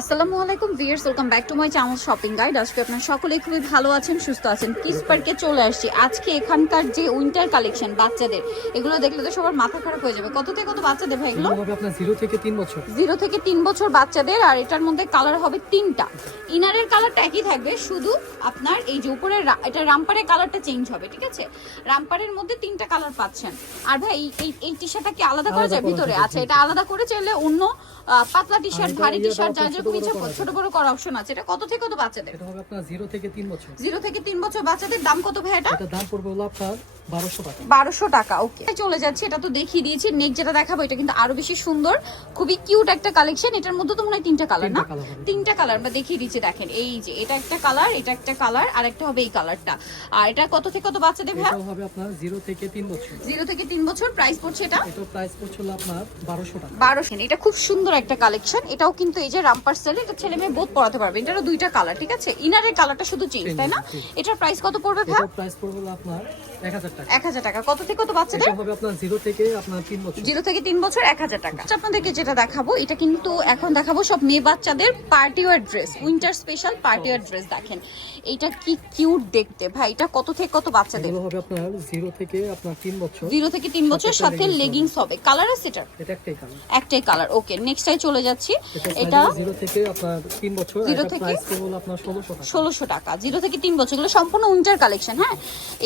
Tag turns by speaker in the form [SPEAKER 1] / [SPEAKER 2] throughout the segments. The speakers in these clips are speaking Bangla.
[SPEAKER 1] আসসালামু আলাইকুম। Viewers welcome back to my channel shopping guide আজকে আপনারা সকলেই খুবই ভালো আছেন সুস্থ আছেন। কিস পার্কে চলে আসছি। আজকে এখানকার যে উইন্টার কালেকশন বাচ্চাদের এগুলো দেখলে তো সবার মাথা খারাপ হয়ে যাবে। কত থেকে কত বাচ্চাদের ভাই এগুলো?
[SPEAKER 2] হবে আপনার জিরো থেকে তিন বছর।
[SPEAKER 1] জিরো থেকে তিন বছর বাচ্চাদের আর এটার মধ্যে কালার হবে তিনটা। ইনারের কালারটা একই থাকবে শুধু আপনার এই যে উপরে এটা রামপারের কালারটা চেঞ্জ হবে ঠিক আছে? রামপারের মধ্যে তিনটা কালার পাচ্ছেন। আর ভাই এই- এই এই টি শার্টটা কি আলাদা করা যায়? ভিতরে? আচ্ছা এটা আলাদা করে চাইলে অন্য পাতলা টি শার্ট ভারী টি
[SPEAKER 2] ইয়েটা
[SPEAKER 1] শার্ট যা
[SPEAKER 2] ছোট বড়
[SPEAKER 1] করার অপশন আছে। এটা কত থেকে কত বাচ্চাদের?
[SPEAKER 2] এটা হবে আপনার জিরো থেকে তিন বছর।
[SPEAKER 1] জিরো থেকে তিন বছর বাচ্চাদের দাম কত ভাই এটা?
[SPEAKER 2] এটা দাম পড়বে হলো আপনার বারোশো টাকা।
[SPEAKER 1] বারোশো টাকা ওকে চলে যাচ্ছে এটা তো দেখিয়ে দিয়েছি। নেক যেটা দেখাবো এটা কিন্তু আরও বেশি সুন্দর খুবই কিউট একটা কালেকশন এটার মধ্যে তো মনে হয় তিনটা কালার না?
[SPEAKER 2] তিনটা
[SPEAKER 1] কালার আমরা দেখিয়ে দিচ্ছি দেখেন। এই যে এটা একটা কালার এটা একটা কালার আর একটা হবে এই কালারটা আর এটা কত থেকে কত বাচ্চাদের ভাই?
[SPEAKER 2] হবে আপনার জিরো থেকে তিন বছর।
[SPEAKER 1] জিরো থেকে তিন বছর প্রাইস পড়ছে এটা?
[SPEAKER 2] এটার প্রাইস পড়ছে হলো আপনার বারোশো টাকা।
[SPEAKER 1] বারোশো। এটা খুব সুন্দর একটা কালেকশন এটাও কিন্তু এই যে সেল এটা ছেলে মেয়ে বোধ পড়াতে পারবে। এটারও দুইটা কালার ঠিক আছে? ইনারের কালারটা শুধু চেঞ্জ তাই না? এটার প্রাইস কত পড়বে ভাই?
[SPEAKER 2] প্রাইস পড়বে আপনার এক হাজার টাকা।
[SPEAKER 1] কত থেকে কত বাচ্চাদের?
[SPEAKER 2] এটা হবে আপনার জিরো থেকে আপনার তিন বছর।
[SPEAKER 1] জিরো থেকে তিন বছর এক হাজার টাকা। আচ্ছা, আপনাদেরকে যেটা দেখাবো এটা কিন্তু এখন দেখাবো সব মেয়ে বাচ্চাদের party wear dress winter special party wear dress দেখেন। এটা কি কিউট দেখতে। ভাই এটা কত থেকে কত বাচ্চাদের?
[SPEAKER 2] হবে আপনার জিরো থেকে আপনার তিন বছর।
[SPEAKER 1] জিরো থেকে তিন বছর
[SPEAKER 2] সাথে
[SPEAKER 1] লেগিংস হবে। কালার আছে এটার?
[SPEAKER 2] এটা একটাই কালার
[SPEAKER 1] একটাই কালার ওকে নেক্সটাই চলে যাচ্ছি।
[SPEAKER 2] এটা
[SPEAKER 1] এটা
[SPEAKER 2] জিরো থেকে আপনার তিন বছর
[SPEAKER 1] Zero থেকে?
[SPEAKER 2] প্রাইস পড়বে হলো আপনার ষোলোশো টাকা।
[SPEAKER 1] ষোলোশো টাকা জিরো থেকে তিন বছর। এগুলো সম্পূর্ণ উইন্টার কালেকশন হ্যাঁ?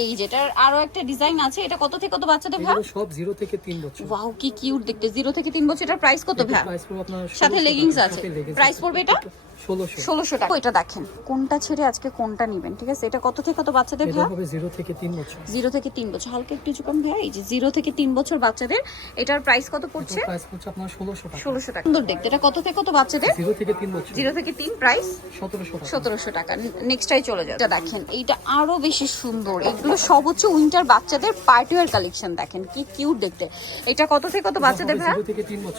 [SPEAKER 1] এই যেটার আরও একটা ডিজাইন আছে এটা কত থেকে কত বাচ্চাদের ভাই
[SPEAKER 2] সব জিরো থেকে তিন বছর।
[SPEAKER 1] ওয়াও কি কিউট দেখতে। জিরো থেকে তিন বছর এটার প্রাইস কত ভাই
[SPEAKER 2] প্রাইস পড়বে আপনার
[SPEAKER 1] সাথে
[SPEAKER 2] লেগিংস
[SPEAKER 1] আছে।
[SPEAKER 2] আছে।
[SPEAKER 1] পড়বে এটা?
[SPEAKER 2] ষোলোশো।
[SPEAKER 1] ষোলোশো টাকা। এটা দেখেন কোনটা ছেড়ে আজকে কোনটা নিবেন ঠিক আছে? এটা কত থেকে কত বাচ্চাদের ভাই
[SPEAKER 2] হবে জিরো থেকে তিন বছর।
[SPEAKER 1] জিরো থেকে তিন বছর। হালকা একটু চুকাম ভাই এই যে জিরো থেকে তিন বছর বাচ্চাদের এটার প্রাইস কত পড়ছে?
[SPEAKER 2] প্রাইস পড়ছে আপনার ষোলোশো টাকা।
[SPEAKER 1] ষোলোশো টাকা। সুন্দর দেখতে। এটা কত থেকে কত বাচ্চাদের?
[SPEAKER 2] জিরো থেকে তিন বছর।
[SPEAKER 1] জিরো থেকে তিন প্রাইস
[SPEAKER 2] সতেরোশো টাকা।
[SPEAKER 1] সতেরোশো টাকা। নেক্সটটাই চলে যায় এটা দেখেন এইটা আরও বেশি সুন্দর। এগুলো সব হচ্ছে উইন্টার বাচ্চাদের পার্টি ওয়ার কালেকশন দেখেন কি কিউট দেখতে। এটা কত থেকে কত বাচ্চাদের ভাই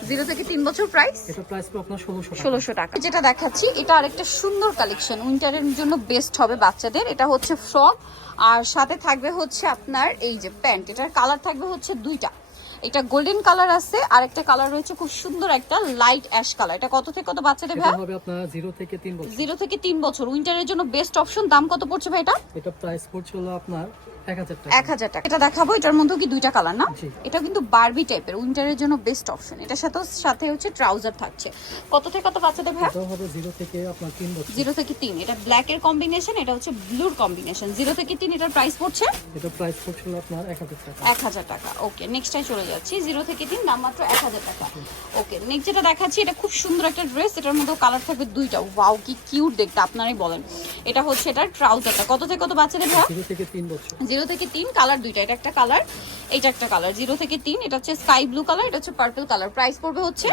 [SPEAKER 2] জিরো থেকে তিন বছর।
[SPEAKER 1] প্রাইস
[SPEAKER 2] এটা প্রাইস আপনার ষোলোশো টাকা।
[SPEAKER 1] যেটা দেখাচ্ছি এটা আরেকটা সুন্দর কালেকশন উইন্টারের জন্য বেস্ট হবে বাচ্চাদের। এটা হচ্ছে ফ্রক আর সাথে থাকবে হচ্ছে আপনার এই যে প্যান্ট এটার কালার থাকবে হচ্ছে দুইটা। এটা গোল্ডেন কালার আছে আর একটা কালার রয়েছে খুব সুন্দর একটা লাইট অ্যাশ কালার এটা কত থেকে কত বাচ্চাদের ভাই
[SPEAKER 2] হবে আপনার জিরো থেকে তিন বছর।
[SPEAKER 1] জিরো থেকে তিন বছর। উইন্টারের জন্য বেস্ট অপশন দাম কত পড়ছে ভাই এটা?
[SPEAKER 2] এটা প্রাইস পড়ছে হলো আপনার এক হাজার টাকা।
[SPEAKER 1] এটা দেখাবো এটার মধ্যে কি দুইটা কালার না? এটা কিন্তু বারবি টাইপের উইন্টারের জন্য বেস্ট অপশন এটার সাথে সাথে হচ্ছে ট্রাউজার থাকছে। কত থেকে কত বাচ্চাদের ভাই
[SPEAKER 2] জিরো থেকে আপনার তিন
[SPEAKER 1] জিরো থেকে তিন। এটা ব্ল্যাক এর কম্বিনেশন এটা হচ্ছে ব্লুর কম্বিনেশন জিরো থেকে তিন এটার প্রাইস পড়ছে?
[SPEAKER 2] এটা প্রাইস পড়ছে আপনার এক হাজার টাকা।
[SPEAKER 1] এক হাজার টাকা। ওকে নেক্সটটাই চলে যাচ্ছি। জিরো থেকে তিন দাম মাত্র এক হাজার টাকা। ওকে নেক্সট যেটা দেখাচ্ছি এটা খুব সুন্দর একটা ড্রেস এটার মধ্যে কালার থাকবে দুইটা। ওয়াও কি কিউট দেখতে আপনারাই বলেন। এটা হচ্ছে এটার ট্রাউজারটা কত থেকে কত বাচ্চাদের ভাই
[SPEAKER 2] জিরো থেকে তিন বছর।
[SPEAKER 1] জিরো থেকে তিন কালার দুইটা। এটা একটা কালার এটা একটা কালার। জিরো থেকে তিন এটা হচ্ছে স্কাই ব্লু কালার এটা হচ্ছে পার্পল কালার। প্রাইস পড়বে হচ্ছে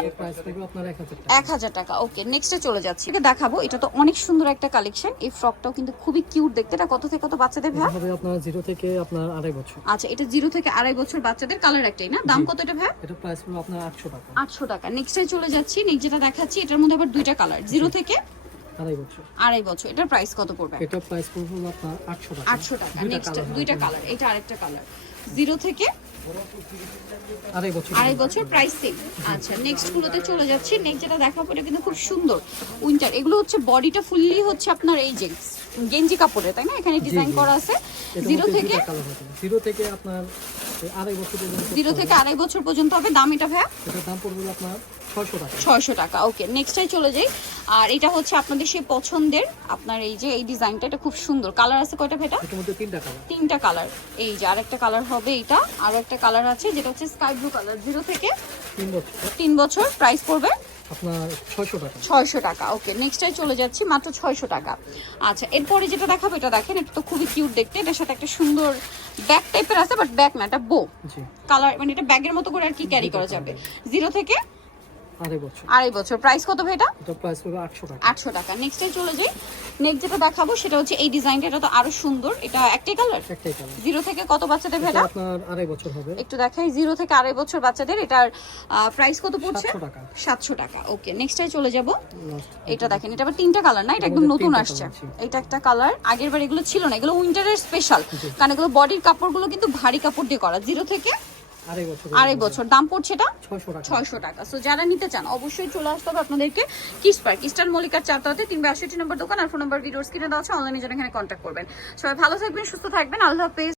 [SPEAKER 2] এক হাজার টাকা।
[SPEAKER 1] ওকে নেক্সটে চলে যাচ্ছি। এটা দেখাবো। এটা তো অনেক সুন্দর একটা কালেকশন এই ফ্রকটাও কিন্তু খুবই কিউট দেখতে। এটা কত থেকে কত বাচ্চাদের ভাই?
[SPEAKER 2] হবে আপনার জিরো থেকে আপনার আড়াই বছর।
[SPEAKER 1] আচ্ছা এটা জিরো থেকে আড়াই বছর বাচ্চাদের কালার একটাই না? দাম কত এটা ভাই?
[SPEAKER 2] এটা প্রাইস পড়বে আপনার আটশো টাকা।
[SPEAKER 1] আটশো টাকা। নেক্সটে চলে যাচ্ছি। নেক্সট যেটা দেখাচ্ছি এটার মধ্যে আবার দুইটা কালার জিরো থেকে
[SPEAKER 2] আড়াই বছর।
[SPEAKER 1] আড়াই বছর। এটার প্রাইস কত পড়বে?
[SPEAKER 2] এটা প্রাইস পড়বে আপনার আটশো টাকা।
[SPEAKER 1] আটশো টাকা। নেক্সট দুইটা কালার এটা আরেকটা কালার জিরো থেকে
[SPEAKER 2] আড়াই বছর।
[SPEAKER 1] আড়াই বছর প্রাইস সেম আচ্ছা নেক্সট গুলোতে চলে যাচ্ছি। নেক্সট যেটা দেখাবো এটা কিন্তু খুব সুন্দর। উইন্টার এগুলো হচ্ছে বডিটা ফুললি হচ্ছে আপনার এই যে গেঞ্জি কাপড়ের তাই না? এখানে ডিজাইন করা আছে। জিরো থেকে।
[SPEAKER 2] জিরো থেকে আপনার আড়াই বছর পর্যন্ত
[SPEAKER 1] জিরো থেকে আড়াই বছর পর্যন্ত হবে। দাম এটা ভাইয়া?
[SPEAKER 2] এটার দাম পড়বে আপনার ছয়শো টাকা।
[SPEAKER 1] ছয়শো টাকা। ওকে নেক্সটটাই চলে যাই। আর এটা হচ্ছে আপনাদের সেই পছন্দের আপনার এই যে এই ডিজাইনটা এটা খুব সুন্দর। কালার আছে কয়টা ভেটা?
[SPEAKER 2] তিনটা কালার
[SPEAKER 1] এই যে আরেকটা কালার হবে এটা আরও একটা কালার আছে যেটা হচ্ছে স্কাই ব্লু কালার জিরো থেকে
[SPEAKER 2] তিন বছর।
[SPEAKER 1] প্রাইস পড়বে
[SPEAKER 2] আপনার ছয়শো টাকা।
[SPEAKER 1] ছয়শো টাকা। ওকে নেক্সটাই চলে যাচ্ছি মাত্র ছয়শো টাকা। আচ্ছা এরপরে যেটা দেখাবো এটা দেখেন এটা তো খুবই কিউট দেখতে। এটার সাথে একটা সুন্দর ব্যাগ টাইপের আছে বাট ব্যাগ না এটা বো কালার মানে এটা ব্যাগের মতো করে আর কি ক্যারি করা যাবে। জিরো থেকে
[SPEAKER 2] আড়াই বছর।
[SPEAKER 1] আড়াই বছর। প্রাইস কত
[SPEAKER 2] এটা? প্রাইস টাকা।
[SPEAKER 1] আটশো টাকা। নেক্সটে চলে যাই। নেক্সট যেটা দেখাবো সেটা হচ্ছে এই ডিজাইনটা এটা তো আরও সুন্দর। এটা একটাই কালার
[SPEAKER 2] একটাই কালার
[SPEAKER 1] জিরো থেকে কত বাচ্চাদের
[SPEAKER 2] এটা?
[SPEAKER 1] ভেটা
[SPEAKER 2] আপনার আড়াই বছর হবে।
[SPEAKER 1] একটু দেখাই। জিরো থেকে আড়াই বছর বাচ্চাদের। এটার প্রাইস কত পড়ছে?
[SPEAKER 2] সাতশো টাকা।
[SPEAKER 1] সাতশো টাকা। ওকে চলে যাব। এটা। দেখেন এটা আবার তিনটা কালার না? এটা একদম নতুন আসছে। এটা একটা কালার আগের বার এগুলো ছিল না। এগুলো উইন্টারের স্পেশাল কারণ এগুলো বডির কাপড়গুলো কিন্তু ভারী কাপড় দিয়ে করা। জিরো থেকে
[SPEAKER 2] আড়াই বছর
[SPEAKER 1] বছর। দাম পড়ছে এটা?
[SPEAKER 2] ছয়শো টাকা।
[SPEAKER 1] সো যারা নিতে চান অবশ্যই চলে আসতে হবে আপনাদেরকে কিস পার্ক ইস্টার্ন মল্লিকার তিন বাষট্টি নম্বর দোকান আর ফোন নম্বর ভিডিওস কিনে দেওয়া আছে অনলাইনে যেন এখানে কন্ট্যাক্ট করবেন। সবাই ভালো থাকবেন সুস্থ থাকবেন আল্লাহ হাফেজ।